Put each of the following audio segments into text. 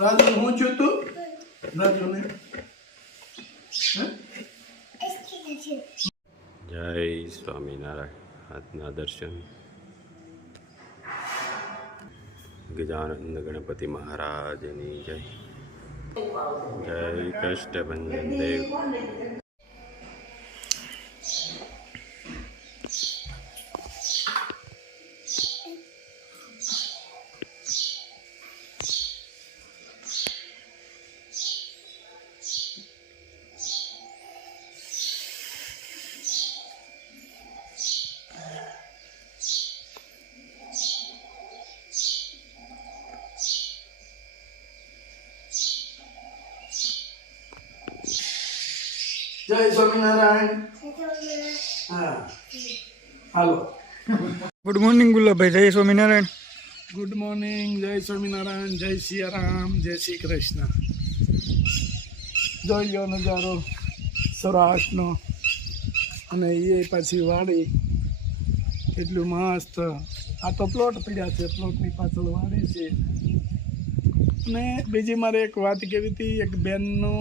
રાજુ હું છું તું રાજુને જય સ્વામિનારાયણ આજના દર્શન ગજાનંદ ગણપતિ મહારાજની જય જય કષ્ટભંજન દેવ જય સ્વામિનારાયણ હા હાલો ગુડ મોર્નિંગ ગુલાબભાઈ. જય સ્વામિનારાયણ. Good morning. જય સ્વામિનારાયણ. જય સિયારામ. જય શ્રી કૃષ્ણ. જોઈ લો નજારો સૌરાષ્ટ્રનો અને એ પાછી વાડી કેટલું મસ્ત. આ તો પ્લોટ પડ્યા છે, પ્લોટની પાછળ વાડી છે. અને બીજી મારે એક વાત કહેવી હતી. એક બેનનો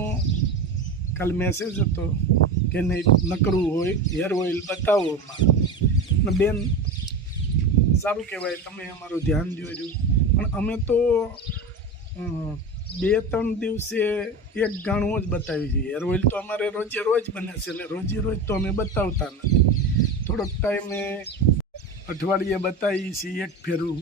કાલ મેસેજ હતો કે નહીં નકરું હોય હેર ઓઇલ બતાવો. અને બેન સારું કહેવાય તમે અમારું ધ્યાન દોર્યું. પણ અમે તો 2-3 દિવસે એક ગાણું જ બતાવી છીએ. હેર ઓઇલ તો અમારે રોજે રોજ બને છે એટલે રોજે રોજ તો અમે બતાવતા નથી. થોડોક ટાઈમે અઠવાડિયે બતાવીએ છીએ એક ફેરું.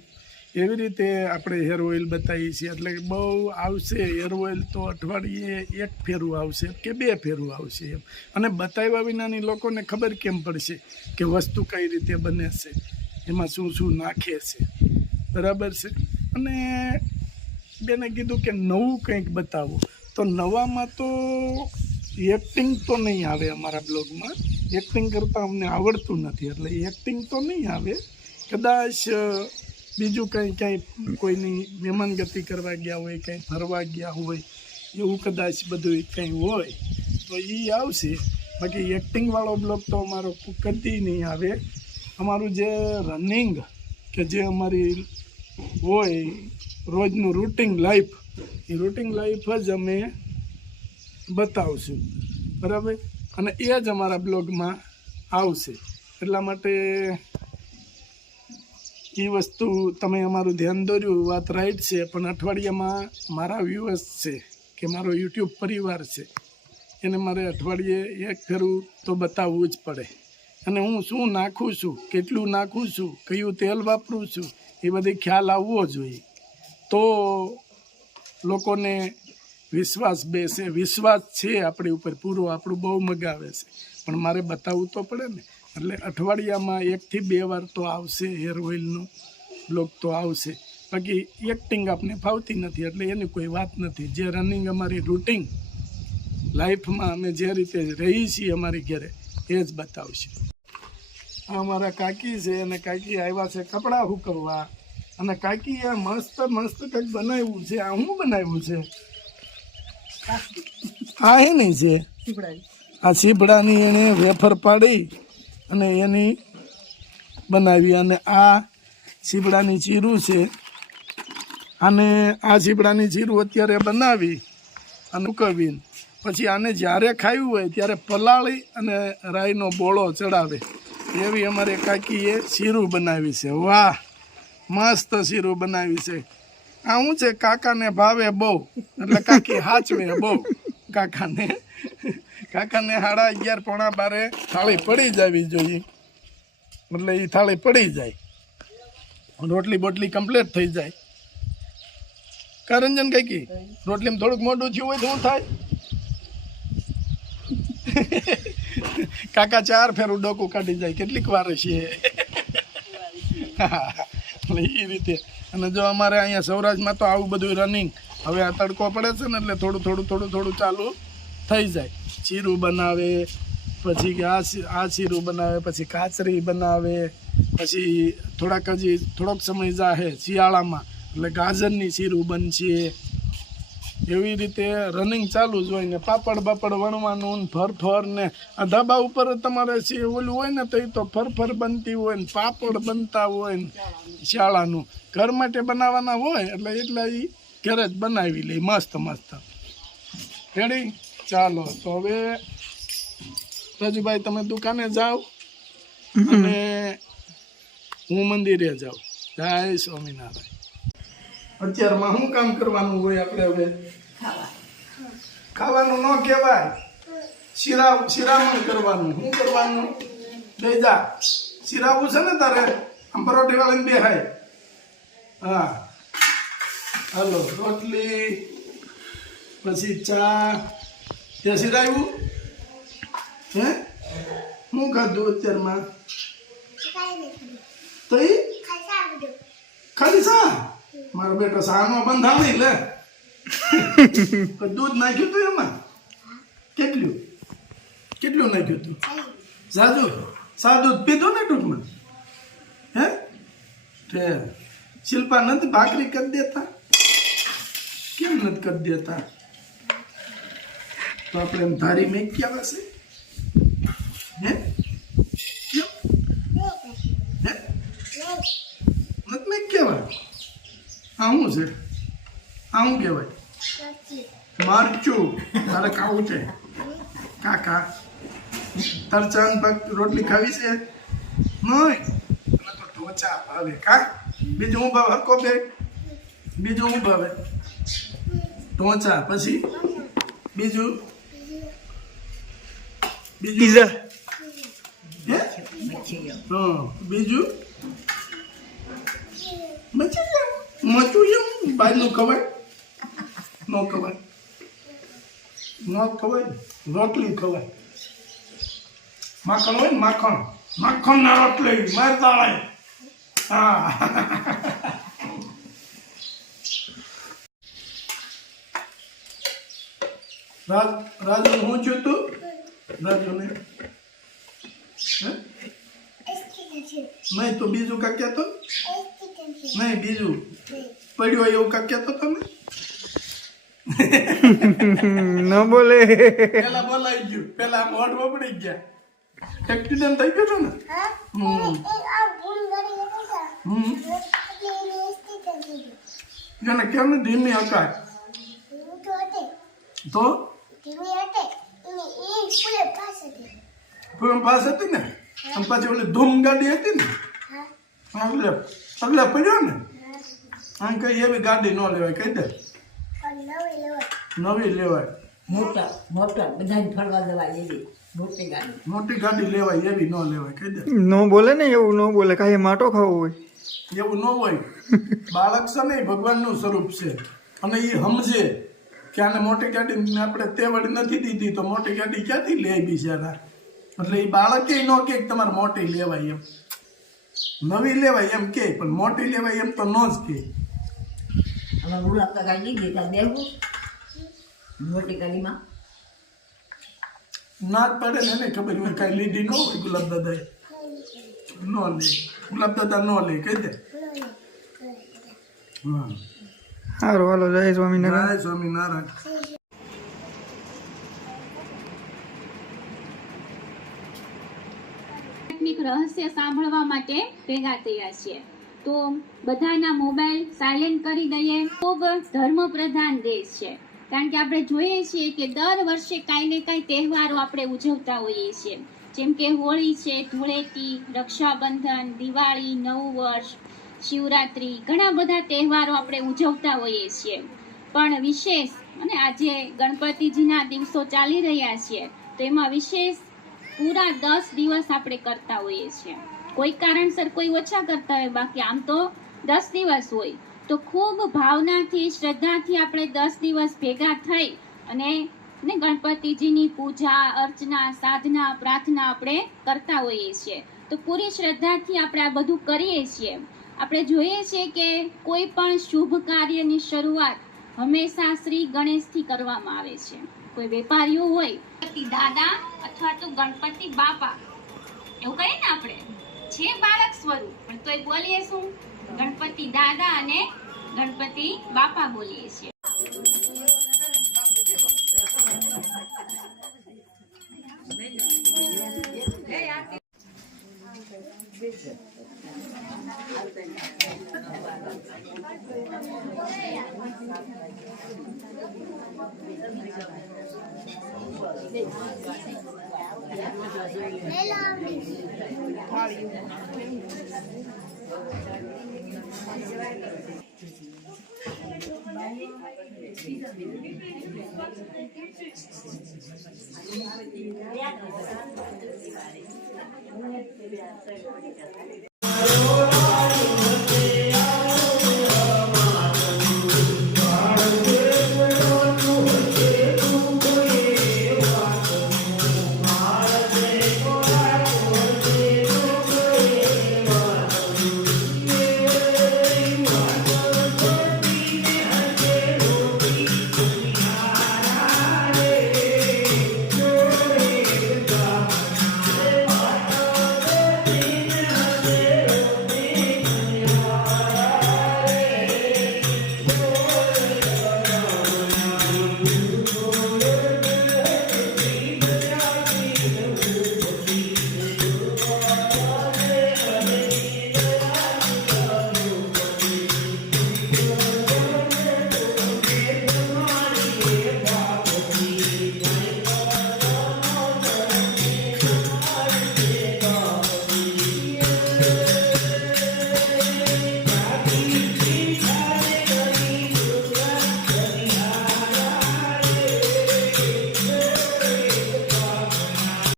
એવી રીતે આપણે હેર ઓઇલ બતાવીએ છીએ. એટલે બહુ આવશે હેર ઓઇલ તો અઠવાડિયે એક ફેરું આવશે કે 2 ફેરું આવશે એમ. અને બતાવ્યા વિનાની લોકોને ખબર કેમ પડશે કે વસ્તુ કઈ રીતે બને છે, એમાં શું શું નાખે છે, બરાબર છે. અને બેને કીધું કે નવું કંઈક બતાવો. તો નવામાં તો એક્ટિંગ તો નહીં આવે અમારા બ્લોગમાં. એક્ટિંગ કરતાં અમને આવડતું નથી એટલે એક્ટિંગ તો નહીં આવે. કદાચ બીજું ક્યાંય કોઈની મહેમાનગતિ કરવા ગયા હોય, કંઈ ફરવા ગયા હોય એવું કદાચ બધું કંઈ હોય તો એ આવશે. બાકી એક્ટિંગવાળો બ્લોગ તો અમારો કદી નહીં આવે. અમારું જે રનિંગ કે જે અમારી હોય રોજનું રૂટિન લાઈફ, એ રૂટિન લાઈફ જ અમે બતાવશું, બરાબર. અને એ જ અમારા બ્લોગમાં આવશે. એટલા માટે એ વસ્તુ તમે અમારું ધ્યાન દોર્યું, વાત રાઈટ છે. પણ અઠવાડિયામાં મારા વ્યૂઅર્સ છે કે મારો યુટ્યુબ પરિવાર છે એને મારે અઠવાડિયે એક ફેરું તો બતાવવું જ પડે. અને હું શું નાખું છું, કેટલું નાખું છું, કયું તેલ વાપરું છું, એ બધી ખ્યાલ આવવો જોઈએ. તો લોકોને વિશ્વાસ બેસે. વિશ્વાસ છે આપણી ઉપર પૂરો, આપણું બહુ મગાવે છે પણ મારે બતાવવું તો પડે ને. એટલે અઠવાડિયામાં 1 થી 2 વાર તો આવશે હેર ઓઇલનો બ્લોગ તો આવશે. બાકી એક્ટિંગ આપને ફાવતી નથી એટલે એની કોઈ વાત નથી. જે રનિંગ અમારી રૂટિન લાઈફમાં અમે જે રીતે રહી છીએ અમારી ઘરે એ જ બતાવશે. આ અમારા કાકી છે અને કાકી આવ્યા છે કપડાં સૂકવવા. અને કાકી આ મસ્ત મસ્ત કંઈક બનાવ્યું છે. આ શું બનાવ્યું છે? આ હે નહીં છે આ સીભડાની એણે વેફર પાડી અને એની બનાવી. અને આ સીબડાની ચીરું છે. અને આ સીબડાની ચીરું અત્યારે બનાવી અને ઉકવીને પછી આને જ્યારે ખાવું હોય ત્યારે પલાળી અને રાઈનો બોળો ચડાવે એવી અમારે કાકીએ શીરું બનાવી છે. વાહ, મસ્ત શીરું બનાવી છે. આ શું છે, કાકાને ભાવે બહુ એટલે કાકી હાચવે બહુ. કાકાને 11:30 પોણા 12 થાળી પડી જવી જોઈએ. એટલે એ થાળી પડી જાય, રોટલી બોટલી કમ્પ્લીટ થઈ જાય. કરંજન કાકી રોટલીમાં થોડુંક મોઢું થયું હોય તો શું થાય? કાકા 4 ફેરું ડોકું કાઢી જાય. કેટલીક વાર છે એટલે એ રીતે. અને જો અમારે અહીંયા સૌરાષ્ટ્રમાં તો આવું બધું રનિંગ. હવે આ તડકો પડે છે ને એટલે થોડું ચાલુ થઈ જાય. ચીરું બનાવે, પછી આ ચીરું બનાવે, પછી કાચરી બનાવે, પછી થોડોક સમય જાહે શિયાળામાં એટલે ગાજરની ચીરું બનશે. એવી રીતે રનિંગ ચાલુ જ હોય ને. પાપડ બાપડ વણવાનું ને ફરફર ને. આ ધાબા ઉપર તમારે ઓલું હોય ને તો એ તો ફરફર બનતી હોય ને પાપડ બનતા હોય ને શાળાનું ઘર માટે બનાવવાના હોય એટલે એ ઘરે જ બનાવી લઈ મસ્ત મસ્ત. રેડી? ચાલો તો હવે રાજુભાઈ તમે દુકાને જાઓ અને હું મંદિરે જાઉં. જય સ્વામિનારાયણ. અત્યારમાં શું કામ કરવાનું હોય આપણે હવે? ખાવાનું ન કહેવાય, શિરામણ કરવાનું. શું કરવાનું? બે જા શિરાવું છે ને તારે આમ પરોઠી વાળીને બેહાય. હા હાલો રોટલી પછી ચા. ત્યાં શિરાયું હે? શું ખાધું અત્યારમાં? તો એ ખાલી શા? મારો બેટો શાનો બંધાણી લે. દૂધ નાખ્યું તું એમાં? કેટલું કેટલું નાખ્યું તું? જાજુ સાદું પીધું ને ટૂંકમાં? હે તે શિલ્પા નથી ભાખરી કરી દેતા? કેમ નથી કરી દેતા? તો આપણે એમ ધારી મેં ક્યાં હશે? હે કેમ? હે નથી મેં કહેવાય. આ શું છે? આ શું કહેવાય? મરચું. તારે ખાવું છે? કાકા તારે ચાંદ પાક રોટલી ખાવી છે? નહીં તો ઢોચા ભાવે. કા બીજું હું ભાવે? હરકો બે બીજું હું ભાવે? ઢોચા. પછી બીજું પીઝા. હે હા બીજું મચું એમ બહારનું ખવાય? ન ખવાય. ન ખવાય. રોટલી ખવાય. માખણ હોય ને માખણ. માખણ ના રોટલી મારતા. હા રાજુ હું છું તું? રાજુ ને નહીં તો બીજું કા કહેતો? નહીં બીજું પડ્યું હોય એવું કા કહેતો તમે? ન બોલે. પેલા બોલાઈ ગયું. પેલા મોઢ વપડી ગયા. એક્સિડન્ટ થઈ ગયો ને? કેમ ધીમી હકાય? તો પૂરમ પાસ હતી ને અને પછી ઓલી ધૂમ ગાડી હતી ને એટલે પડ્યો ને આમ કઈ એવી ગાડી ન લેવાય. કહી દે નવી લેવાય. મોટી ગાડી લેવાય એવી ન લેવાય. કહી દે. ન બોલે ને એવું ન બોલે. કાંઈ માટો ખાવો હોય એવું ન હોય. બાળક છે ને ભગવાનનું સ્વરૂપ છે અને એ સમજે કે આને મોટી ગાડી આપણે તેવડ નથી દીધી તો મોટી ગાડી ક્યાંથી લે બિચારા. એટલે એ બાળકે ન કે તમારે મોટી લેવાય એમ. નવી લેવાય એમ કે પણ મોટી લેવાય એમ તો ન જ કે. ના જ પડે ને એને ખબર હોય કાંઈ લીધી ન હોય. ગુલાબ દાદા ન લે. ગુલાબ દાદા ન લે. કહી દે. હા સારું હાલો. જય સ્વામિનારાયણ. જય સ્વામિનારાયણ. રહસ્ય સાંભળવા માટે ભેગા થયા છીએ. તો બધાના મોબાઈલ સાયલેન્ટ કરી દઈએ. ખૂબ ધર્મ પ્રધાન દેશ છે. કારણ કે આપણે જોઈએ છીએ કે દર વર્ષે કાંઈ ને કાંઈ તહેવારો આપણે ઉજવતા હોઈએ છીએ. જેમ કે હોળી છે, ધૂળેટી, રક્ષાબંધન, દિવાળી, નવું વર્ષ, શિવરાત્રી, ઘણા બધા તહેવારો આપણે ઉજવતા હોઈએ છીએ. પણ વિશેષ અને આજે ગણપતિજીના દિવસો ચાલી રહ્યા છે તો એમાં વિશેષ પૂરા 10 દિવસ આપણે કરતા હોઈએ છીએ. કોઈ કારણસર કોઈ ઓછા કરતા હોય, બાકી આમ તો 10 દિવસ હોય. તો ખૂબ ભાવનાથી શ્રદ્ધાથી આપણે 10 દિવસ ભેગા થઈ અને ગણપતિજીની પૂજા અર્ચના સાધના પ્રાર્થના આપણે કરતા હોઈએ છીએ. તો પૂરી શ્રદ્ધાથી આપણે આ બધું કરીએ છીએ. આપણે જોઈએ છીએ કે કોઈ પણ શુભ કાર્યની શરૂઆત હંમેશા શ્રી ગણેશથી કરવામાં આવે છે. કોઈ વેપારીઓ હોય ગણપતિ દાદા અથવા તો ગણપતિ બાપા એવું કહીએ ને આપણે, છે બાળક સ્વરૂપ પણ તોય બોલીએ શું? ગણપતિ દાદા અને ગણપતિ બાપા બોલીએ છીએ.